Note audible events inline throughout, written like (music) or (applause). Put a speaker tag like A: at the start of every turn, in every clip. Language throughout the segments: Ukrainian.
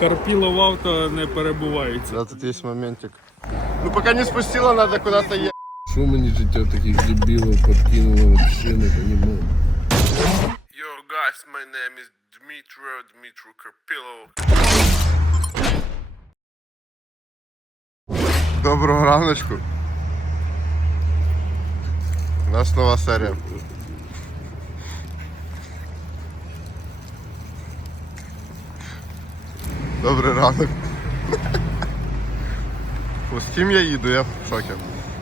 A: Карпіло в авто не перебувається.
B: Да, тут є моментик. Ну поки не спустила, треба куди-то є.
C: Що мені життя таких дебілів подкинуло, вообще не понимаю.
D: Yo guys, my name is Dmitro Dmitro Karpilov.
B: Доброго раночку. У нас нова серія. Добрий ранок. З ким я їду, я в шокі.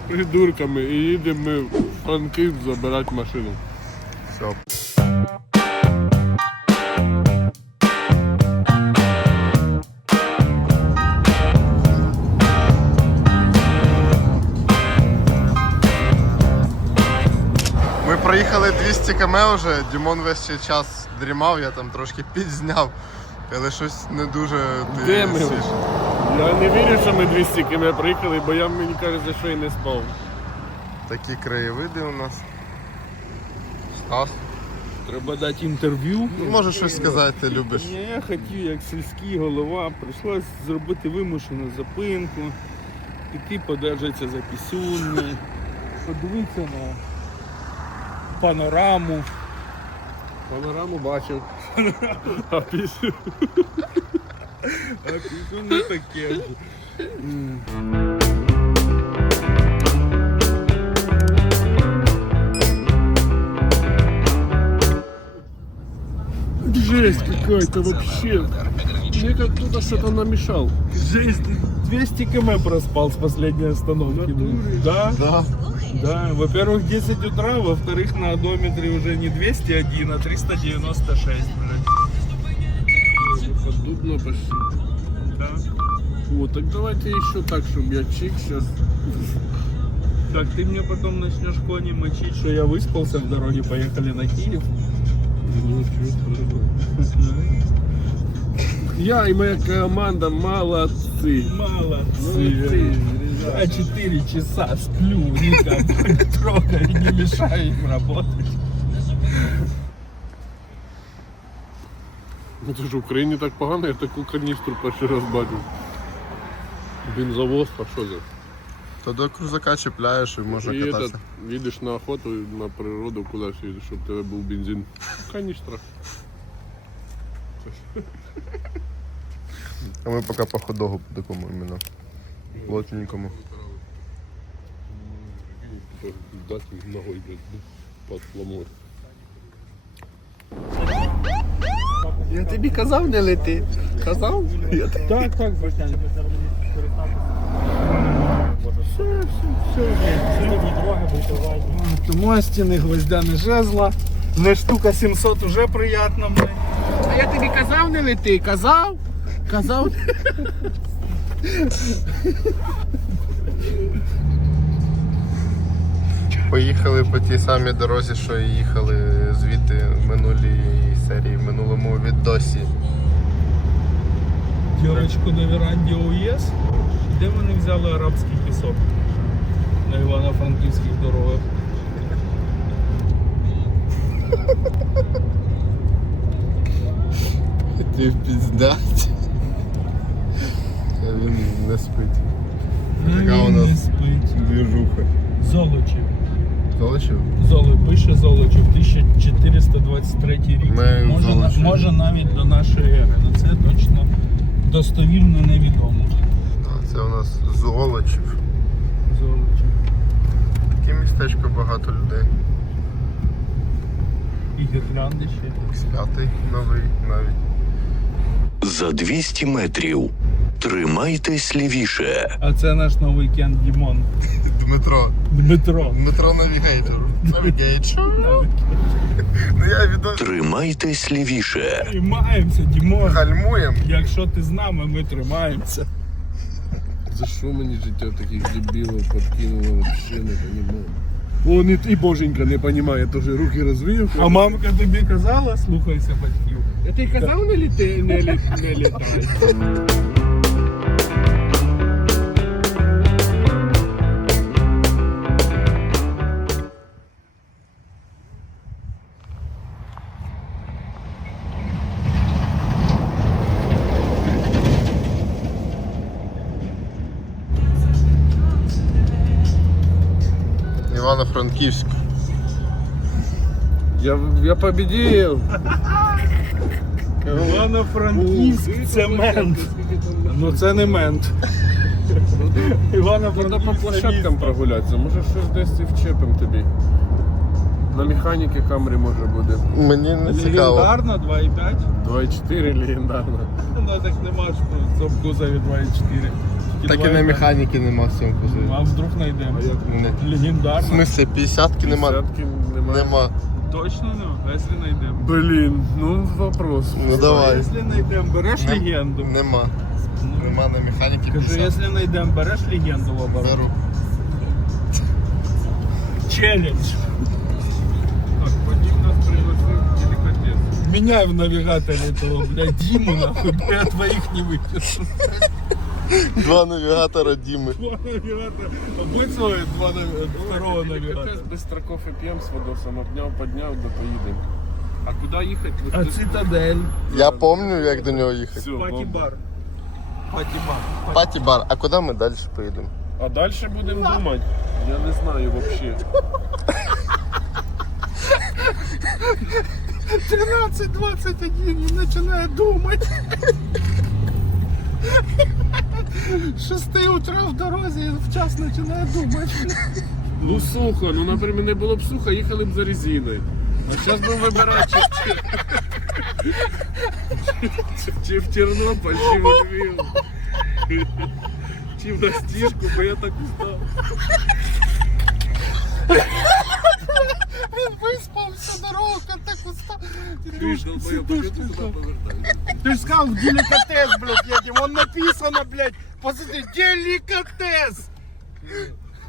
C: Придурками і їдемо ми в Франківськ забирати машину.
B: Все. Ми проїхали 200 км вже, Дімон весь цей час дрімав, я там трошки підзняв, але щось не дуже ти
C: Де ми?
B: свіж.
C: Я не вірю, що ми 200 км приїхали, бо я мені кажеться, що і не спав.
B: Такі краєвиди у нас. Стас.
A: Треба дати інтерв'ю.
B: Ну, може щось сказати, любиш.
A: Ні, Я хотів, як сільський голова, прийшлось зробити вимушену зупинку, піти подержатися за пісюнни, подивитися на панораму.
C: Панораму бачив.
A: А пісюн. А пісюн не таке.
C: Жесть какая-то вообще. Мне как кто-то что-то намешал.
A: Жесть, 200 км проспал с последней остановки. ну. Да,
B: Да.
A: да. Во-первых, 10 утра, во-вторых, на одометре уже не 201, а 396, блядь.
C: Подобно почти.
A: Да.
C: Вот, так давайте еще так, чтобы я чик сейчас.
A: Так, ты мне потом начнешь кони мочить, что я выспался в дороге, поехали на Киев.
C: Я и моя команда молодцы.
A: Молодцы. А 4 часа сплю, никак не трогай, не мешай им работать.
C: Ну це ж в Україні так погано, я таку каністру перший раз бачу. Бензовоз, а що це?
B: То до крузака чіпляєш і можна
C: І
B: кататися.
C: этот, їдеш на охоту, на природу кудись їдеш, щоб у тебе був бензин. Каністра. (laughs)
B: А ми поки по ходогу такому іменно. Плотненькому.
C: Дати ногою блядь, під ломой.
A: Я тобі казав не лети. Казав? Так, так, Богдан. Мостіни, гвоздяни жезла. Не штука 700 уже приємно. блядь. А я тобі казав не лети, казав? Казав?
B: Поїхали по тій самій дорозі, що і їхали звідти в минулій серії, в минулому відосі.
A: Дірочку на веранді ОЄС. Де вони взяли арабський пісок? На Івано-Франківських дорогах.
B: Ти піздать. Він не спить. Така у нас
A: не спить.
B: двіжуха.
A: Золочів.
B: Золочів?
A: Золи, пише Золочів, 1423 рік.
B: Ми
A: може, на-
B: Золочеві.
A: може навіть до нашої ери. Ну це точно достовірно невідомо.
B: А, Це у нас Золочів.
A: Золочів.
B: Таке містечко багато людей.
A: І гірлянди ще.
B: Святий новий навіть.
E: За 200 метрів тримайтесь лівіше.
A: А це наш новий Кен Дімон. (laughs)
B: Дмитро.
A: Дмитро.
B: Дмитро навігейтор. Навігейтор. Ну я відео
E: Тримайтесь лівіше.
A: Тримаємося, Дімон.
B: гальмуєм.
A: Якщо ти з нами, ми тримаємося.
C: За що мені життя таких дебілів подкинуло, вообще не понимаю. О, не ти, боженька, не понимає, теж руки розвів.
A: А мамка тобі казала, слухайся батьків.
C: Ти казав не літи, не, лі, не літай.
B: Ивано-Франківськ.
C: Я, я победил!
A: Івано-Франківськ це мент. Ну це не мент.
C: Треба по площадкам прогулятися, може щось десь і вчепим тобі. На механіки камері може буде.
B: Мені не цікаво.
A: Легендарно 2,5.
C: 2,4 легендарно.
A: Ну так нема ж цьому 2,4. Тільки
B: Так і на механіки нема в цьому кузові.
A: А вдруг знайдемо.
B: Не. В смислі, 50-ки нема?
C: Десятки немає.
B: Нема.
A: Точно ну, якщо знайдемо.
C: Блін, ну вопрос.
B: Ну давай.
A: Якщо знайдемо, береш
B: Нем-
A: легенду.
B: Нема. Нема на механіки
A: Кажу,
B: 50.
A: якщо знайдемо, береш легенду в оборот.
B: Беру.
A: Челлендж.
C: Так, Вадим нас пригласив делікатес.
A: Меняй в навигаторе этого, блядь, Диму, нахуй, бо (laughs) я твоих не выпишу.
B: Два навігатора Діми.
A: Два навигатора. Обыцывает два нав- второго
C: Делікатес
A: навигатора.
C: без строков і п'єм з водосом, обняв, підняв, да поїдемо. А куди їхати?
A: А цитадель.
B: Я пам'ятаю, як до нього їхати.
C: Все, бомба.
A: Пати-бар. Пати-бар.
B: Паті бар. А куди ми далі поїдемо?
C: А далі будемо думати. Я не знаю взагалі.
A: 13.21 и начинаю думать. 6 утра в дорозі, я в час починаю думати.
C: Ну сухо, ну наприклад, не було б сухо, їхали б за резиною. А зараз будемо вибирати, чи, чи, чи, чи в Тернопіль, чи в Львів. Чи в Настіжку, бо я так устав.
A: Він виспався дорогу, так устав.
C: Ти ж долбоєб, ти сюди повертаєшся?
A: Ты ж сказал деликатес, блядь, едем. Вон написано, блядь. Посмотри, деликатес.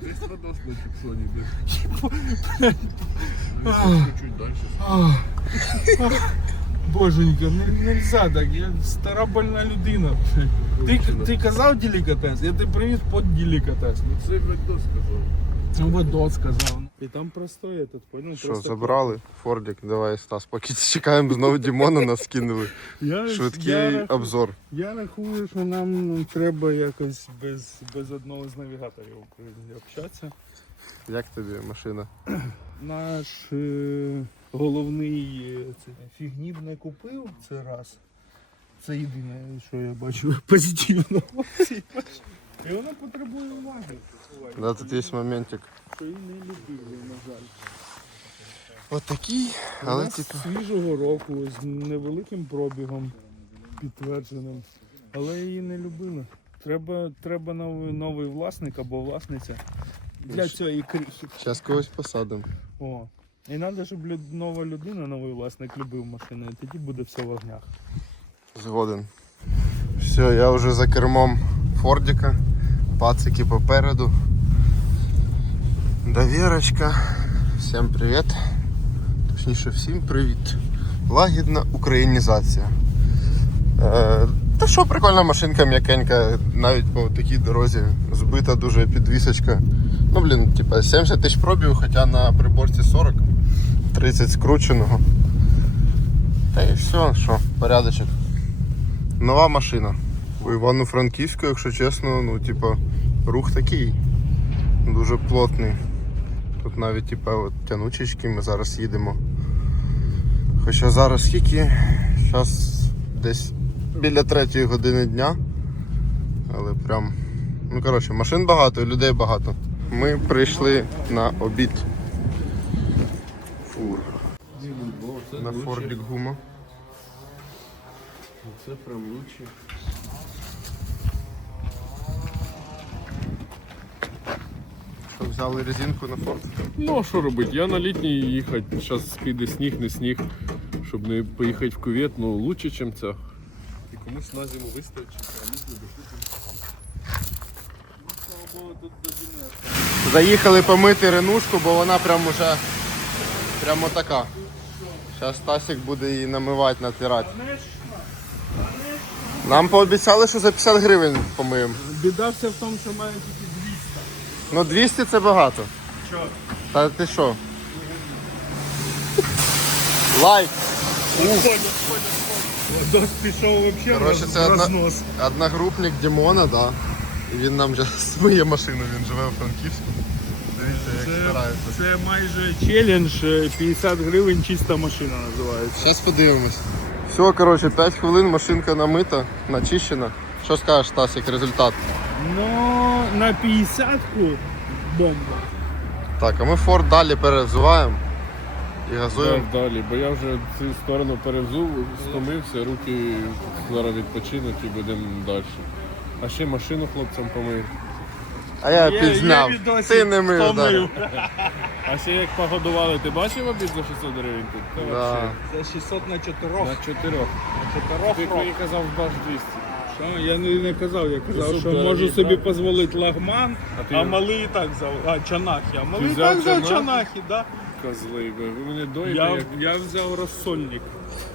C: Десь водос на чіпсоні, де. Чуть-чуть далі.
A: Боженька, ну нельзя так, я стара больна людина. Ти, ти казав делікатес, я тебе привіз под делікатес.
C: Ну це водос сказав.
A: Ну вот дот сказав. І там простой этот, понял?
B: Що,
A: Просто-
B: забрали? Фордик, давай, Стас, поки чекаємо, знову Дімона нас кинули.
A: Я,
B: Швидкий
A: я,
B: обзор.
A: я рахую, що нам треба якось без, без одного з навігаторів общатися.
B: Як тобі машина?
A: Наш е, головний е, це, фігнів не купив це раз. Це єдине, що я бачу позитивного. І вона потребує уваги.
B: Да, тут є моментик.
A: Що її не любили, на жаль.
B: Отакий, але типу.
A: свіжого року з невеликим пробігом підтвердженим. Але її не любили. Треба, треба новий, новий власник або власниця для цієї крихи.
B: Зараз когось посадимо.
A: О. І треба, щоб люд- нова людина, новий власник любив машину, і тоді буде все в огнях.
B: Згоден. Все, я вже за кермом Фордика. Пацики попереду. Довірочка. Всім привіт. Точніше, всім привіт. Лагідна українізація. Е, та що, прикольна машинка м'якенька, навіть по такій дорозі збита дуже підвісочка. Ну, блін, типа 70 тисяч пробів, хоча на приборці 40, 30 скрученого. Та і все, що, порядочок. Нова машина. У Івано-Франківську, якщо чесно, ну, типа, рух такий. Дуже плотний. Тут навіть типа, от, тянучечки ми зараз їдемо. Хоча зараз скільки? Зараз десь біля третьої години дня. Але прям. Ну коротше, машин багато людей багато. Ми прийшли на обід. Фу. На Фордік гума.
C: Це прям лучше.
B: Взяли резинку на Форд?
C: Ну а що робити? Я на літній їхати. Зараз піде сніг, не сніг. Щоб не поїхати в кувет, ну лучше, ніж ця. І комусь на зиму вистачить, а комусь не
B: Заїхали помити ренушку, бо вона прям уже прямо така. Зараз Стасик буде її намивати, натирати. Нам пообіцяли, що за 50 гривень помиємо.
A: Біда вся в тому, що має тільки 200.
B: Ну 200 це багато.
A: Що?
B: Та ти що? Лайк!
A: Дощ пішов взагалі
B: Коротше, це одна-
A: рознос.
B: Одногрупник Дімона, да. І він нам зараз (laughs) смиє машину, він живе у Франківську. Дивіться, як
A: Це,
B: старається.
A: це майже челендж, е, 50 гривень чиста машина називається.
B: Зараз подивимось. Все, коротше, 5 хвилин машинка намита, начищена. Що скажеш, Стас, як результат?
A: Ну, на 50-ку бомба.
B: Так, а ми Форд далі перевзуваємо і газуємо.
C: Так, далі, бо я вже цю сторону перевзув, стомився, руки зараз відпочинуть і будемо далі. А ще машину хлопцям помив.
B: А я
A: Є-
B: пізняв.
A: відосик,
B: Ти не мив,
A: хто мив.
C: А ще як погодували, ти бачив обід за 600 гривень тут? Та
B: Да.
C: вообще.
A: Це 600 на 4.
C: На чотирьох. Ти мені казав баш 200.
A: Що? Я не, не казав, я казав,
C: Ти
A: що
C: супер,
A: можу собі
C: так.
A: дозволити лагман,
C: А
A: а, малий і так взяв. А, чанахи. А малий і
C: взяв
A: так взяв
C: чанахи?
A: чанахи, да.
C: Козли, ви мене доїте,
A: Я,
C: як
A: я взяв розсольник.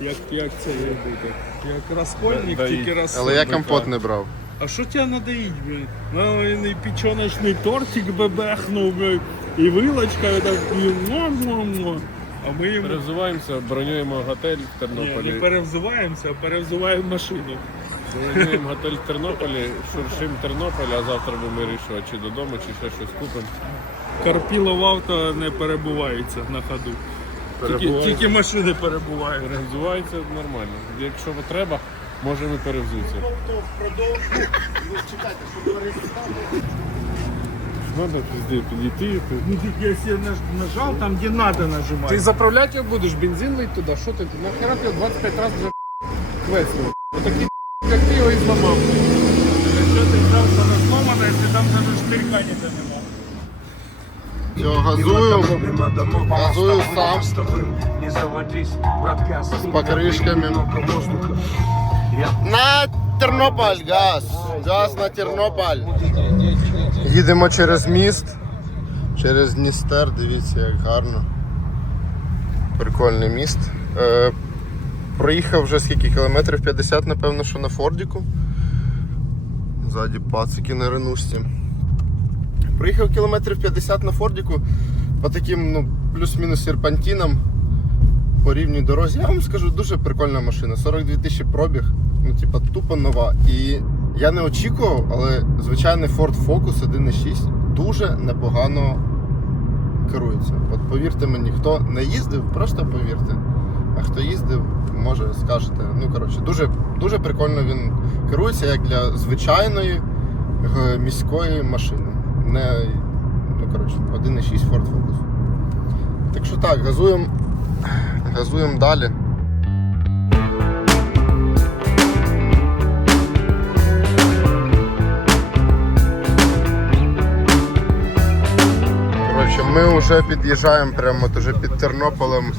A: Як, як це як буде? Як розкольник,
C: Да-
A: тільки
C: доїть.
A: розсольник.
B: Але я компот не брав.
A: А що тебе надоїть, блін? Ну, і печеночний тортик бебехнув, блін, і вилочка, і так, і мо-мо-мо. А ми йому
C: перевзуваємося, бронюємо готель в
A: ні,
C: Тернополі.
A: не перевзуваємося, а перевзуваємо машину.
C: Бронюємо готель в Тернополі, шуршим Тернополь, а завтра будемо вирішувати, чи додому, чи ще щось купимо.
A: Карпіло в авто не перебувається на ходу. Тільки,
C: Перебувається.
A: тільки машини перебувають.
C: Перевзувається нормально. Якщо треба, можемо і перевзутися. Надо пізде підійти.
A: Ну, тільки якщо наж- нажав там, де треба нажимати.
C: Ти заправляти його будеш, бензин лить туди, що ти? Нахера ти 25 разів вже як ти його і зламав.
A: Якщо ти взяв, то не зломано, якщо там навіть штирка ніде нема.
B: Все, газую. Газую сам. З покришками. На Тернополь газ. Газ на Тернополь. Їдемо через міст. Через Дністер, дивіться, як гарно. Прикольний міст. Проїхав вже скільки кілометрів? 50, напевно, що на Фордіку. Ззаді пацики на ренушці. Проїхав кілометрів 50 на Фордіку по таким ну, плюс-мінус серпантінам по рівній дорозі. Я вам скажу, дуже прикольна машина. 42 тисячі пробіг, ну типа тупо нова. І я не очікував, але звичайний Ford Focus 1.6 дуже непогано керується. От повірте мені, хто не їздив, просто повірте. А хто їздив, може скажете. Ну коротше, дуже, дуже прикольно він керується як для звичайної міської машини. Не, ну коротше, 1.6 Ford Focus. Так що так, газуємо газуємо далі. Ми вже під'їжджаємо прямо от під Тернополем.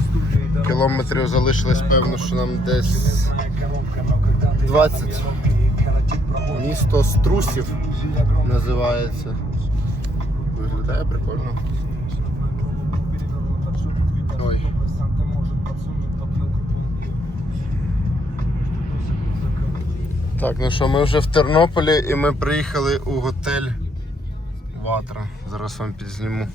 B: Кілометрів залишилось, певно, що нам десь 20. Місто Струсів називається. Виглядає прикольно. Ой. Так, ну що, ми вже в Тернополі і ми приїхали у готель Ватра. Зараз вам підзніму.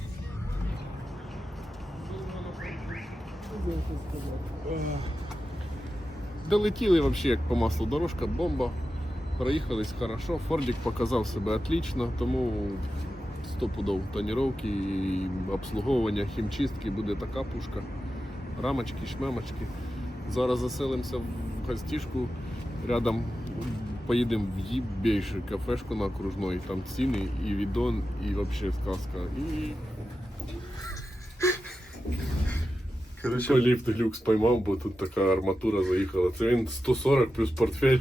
C: Долетіли взагалі як по маслу дорожка, бомба. Проїхались хорошо, Фордік показав себе отлично, тому стопудов тоніровки, обслуговування, хімчистки буде така пушка. Рамочки, шмемочки. Зараз заселимося в гостішку рядом. Поїдемо в їбейшу кафешку на окружної, там ціни і відон, і взагалі сказка. І
B: Коротше,
C: ліфт люкс поймав, бо тут така арматура заїхала. Це він 140 плюс портфель.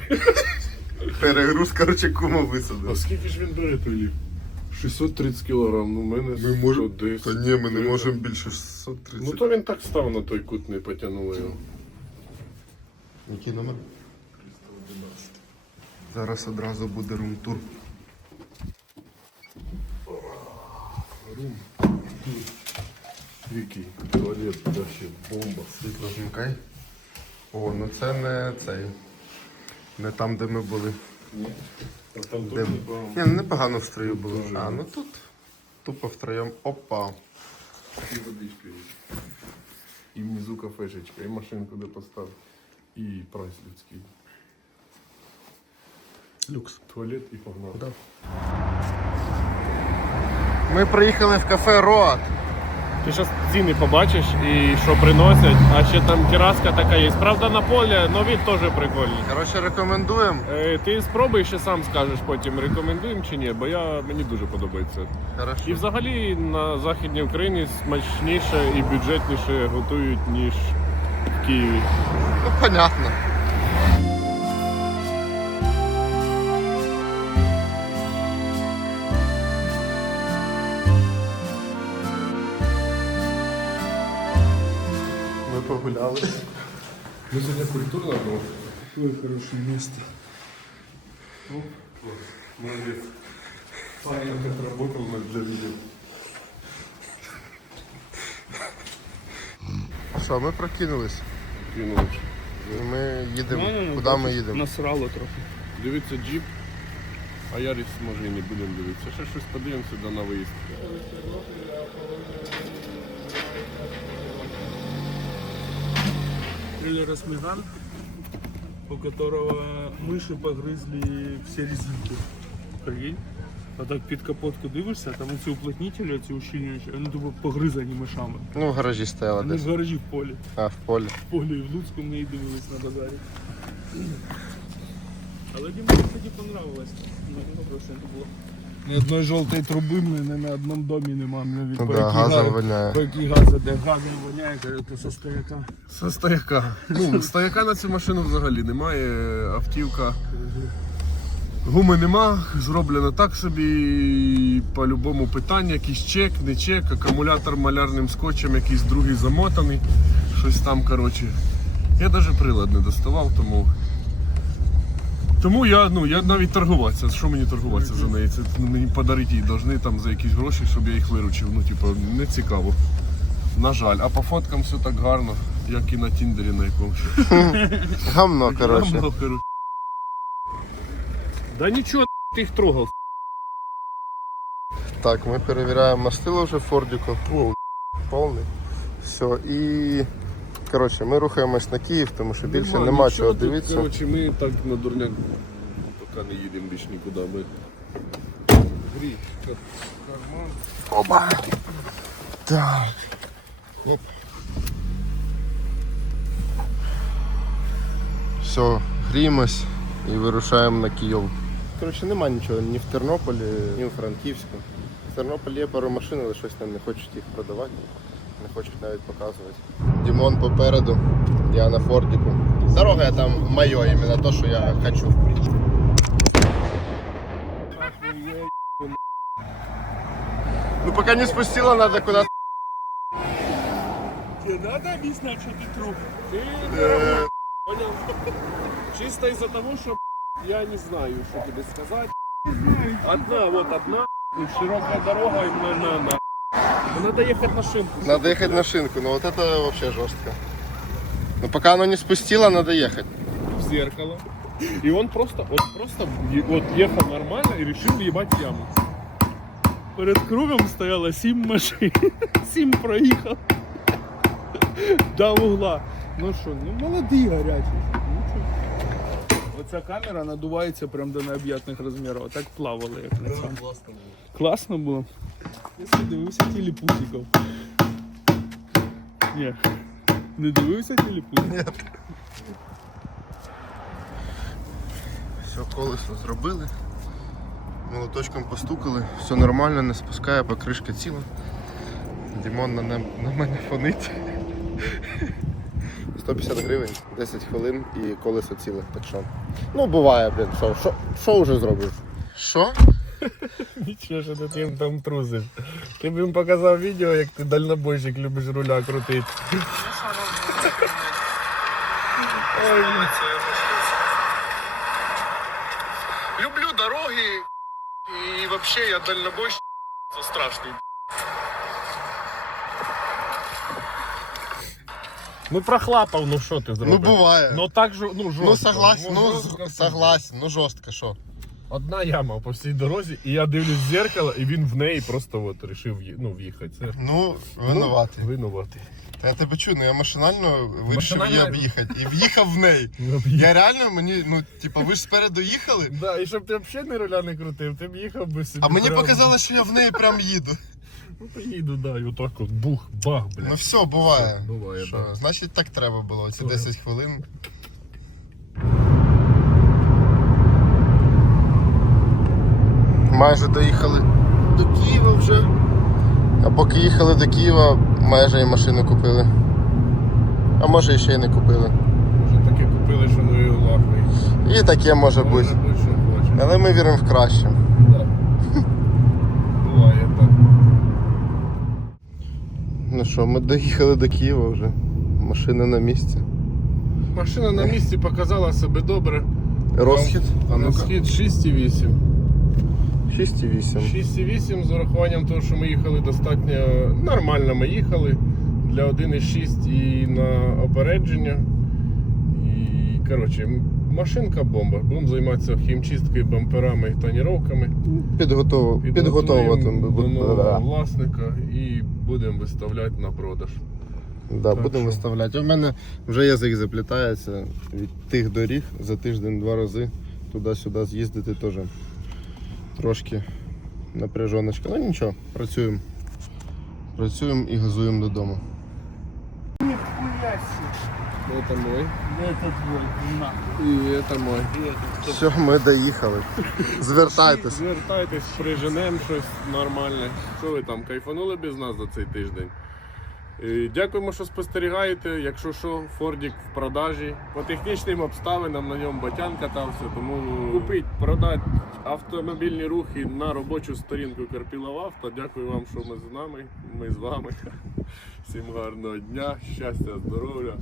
B: перегруз, коротше, кума
C: А скільки ж він бере той ліфт? 630 кілограм, ну в мене
B: Ми можемо.
C: 110.
B: Та ні, ми не можемо більше 630.
C: Ну то він так став на той кут, не потягнуло його.
B: Який номер? Зараз одразу буде рум-тур.
C: Який туди ще бомба.
B: Світло змикай. О, ну це не цей. Не там, де ми були.
C: А там
B: Де...
C: тут
B: Ні,
C: непогано.
B: ну непогано в строю було.
C: Дуже.
B: А, ну тут тупо втроєм. Опа.
C: І водичка є. І внизу кафешечка, і машинку де поставив. І прайс людський.
B: Люкс.
C: Туалет і погнав.
B: Да. Ми приїхали в кафе Роад.
C: Ти зараз ціни побачиш і що приносять, а ще там тераска така є. Правда, на полі, але він теж прикольний.
B: Коротше, рекомендуємо.
C: Е, Ти спробуй ще сам скажеш потім, рекомендуємо чи ні, бо я, мені дуже подобається. І взагалі на Західній Україні смачніше і бюджетніше готують, ніж в Києві.
B: Ну, понятно. Ми погуляли.
C: Ну, це культурно було.
A: Ой, хорошее место.
C: Молодец. Парень как работал для видео.
B: Що, ми прокинулись.
C: Кинулось.
B: І ми їдемо.
A: Ну,
B: Куди ми їдемо?
A: Насрало трохи.
C: Дивиться джип, а Яріс може і не будемо дивитися. Ще щось подивимося да на виїзд.
A: Трейлер Осмиган, у которого мыши погрызли все резинки. Прикинь? А так під капотку дивишся, там ці уплотнителі, ці ущільнюючі, вони тупо погризані мишами.
B: Ну, в гаражі стояла
A: Вони
B: десь.
A: в гаражі в полі.
B: А, в полі.
A: В полі і в Луцьку ми її дивились на базарі. Але Діму тоді понравилось. Ну, просто не було. Ні одної жовтої труби в мене на одному домі нема. Мене
B: Ну да, газом воняє.
A: По якій гази, де газом воняє, каже, то со стояка.
C: Со стояка. Ну, стояка на цю машину взагалі немає. Автівка. Гуми нема, зроблено так собі. По-любому питання, якийсь чек, не чек, акумулятор малярним скотчем, якийсь другий замотаний. Щось там, коротше. Я навіть прилад не доставав, тому. Тому я, ну, я навіть торгуватися. Що мені торгуватися за неї? Це мені подарити їй должны там за якісь гроші, щоб я їх виручив. Ну, типу, не цікаво. На жаль, а по фоткам все так гарно, як і на Тіндері на якомусь.
B: Гамно, коротше.
C: Гамно, коротше. Да нічого, ти їх трогав.
B: Так, ми перевіряємо мастило вже в Фордіку. Повний. Все, і. Коротше, ми рухаємось на Київ, тому що більше нема,
C: нічого
B: чого
C: тут,
B: дивитися.
C: Коротше, ми так на дурняк поки не їдемо більш нікуди. Ми... Грій, карман.
B: Оба. Так. Оп. Все, гріємось і вирушаємо на Київ. Коротше, нема нічого ні в Тернополі, ні у Франківську. В Тернополі є пару машин, але щось там не хочуть їх продавати, не хочуть навіть показувати. Дімон попереду, я на Фордіку. Дорога я там моє, іменно то, що я хочу, в принципі. Ну пока не спустила, надо куда
A: Не треба об'ясняти, що ти труп.
C: Ти понял? Чисто із-за того, що я не знаю, що тобі сказати. Одна, вот одна, і широка дорога, і на, на, на. Надо їхати на шинку.
B: Надо ехать на шинку, но вот это вообще жестко. Но пока оно не спустило, надо ехать.
C: в зеркало. И он просто, вот просто е- вот ехал нормально и решил ебать яму.
A: Перед кругом стояло сім машин. (laughs) Сім проїхав. До угла. Ну що, ну молодий гарячий. Ну, що. Оця камера надувається прям до необ'ятних розмірів. Отак плавали, як на цьому.
C: Классно было.
A: Класно було. Я дивився тіліпутиків. Ні. Не дивився тіліпутиків?
B: Все, колесо зробили. Молоточком постукали, все нормально, не спускає, покришка ціла. Дімон на, на мене фонить. 150 гривень, 10 хвилин і колесо ціле. Так що. Ну буває, блін, що, що, що вже зробиш? Що? (laughs)
C: Нічого, що ти їм там трусиш. Ти б їм показав відео, як ти дальнобойщик любиш руля крутити. Ой. Люблю дороги і взагалі я дальнобойщик. Це страшний. Ну прохлапав, ну що ти зробиш?
B: Ну буває.
C: Ну так же, ну жорстко.
B: Ну согласен, ну,
C: жорстко.
B: з- согласен, ну жорстко, що?
C: одна яма по всій дорозі, і я дивлюсь в зеркало, і він в неї просто от рішив ну, в'їхати. Це
B: Ну, винуватий.
C: Ну, винуватий.
B: Та я тебе чую, ну я машинально вирішив
C: Машинально-
B: її об'їхати. І в'їхав в неї. (laughs) Я реально мені, ну, типа, ви ж спереду їхали,
C: Да, і щоб ти взагалі не руля не крутив, ти б їхав би собі.
B: а мені
C: прямо.
B: показалось, що я в неї прям їду.
C: Ну то їду, да, і отак от бух, бах, блядь.
B: Ну все, буває.
C: Все, буває,
B: Що,
C: да.
B: Значить так треба було, ці 10 хвилин. Майже доїхали до Києва вже. А поки їхали до Києва, майже і машину купили. А може і ще й не купили.
C: Вже таке купили, що ну і лахи.
B: І таке може бути.
C: Може бути.
B: Але ми віримо в краще.
C: Да. Буває так.
B: Ну що, ми доїхали до Києва вже. Машина на місці.
C: Машина на місці показала себе добре.
B: Розхід. А.
C: Розхід 6,8.
B: 6,8.
C: 6,8 з урахуванням того, що ми їхали достатньо нормально. Ми їхали для 1,6 і на опередження. І коротше, машинка бомба. Будемо займатися хімчисткою, бамперами і тоніровками.
B: Підготов... Підготовувати.
C: До нового власника і будемо виставляти на продаж.
B: Да,
C: Так
B: будемо
C: що?
B: виставляти. У мене вже язик заплітається від тих доріг за тиждень два рази туди-сюди з'їздити теж трошки напряжоночка. Ну нічого, працюємо. Працюємо і газуємо додому.
A: Нихуя себе.
C: Это мой.
A: Это твой, на.
C: І это мой.
B: Все, ми доїхали. Звертайтесь.
C: Звертайтесь, приженемо щось нормальне. Що ви там, кайфанули без нас за цей тиждень? Е, Дякуємо, що спостерігаєте. Якщо що, Фордік в продажі. По технічним обставинам на ньому батян катався, тому купить, продати автомобільні рухи на робочу сторінку Карпілов Авто. Дякую вам, що ми з нами. Ми з вами. (laughs) Всім гарного дня, щастя, здоров'я.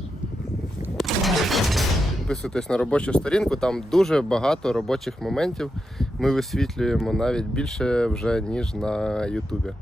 B: Підписуйтесь на робочу сторінку, там дуже багато робочих моментів. Ми висвітлюємо навіть більше вже, ніж на Ютубі.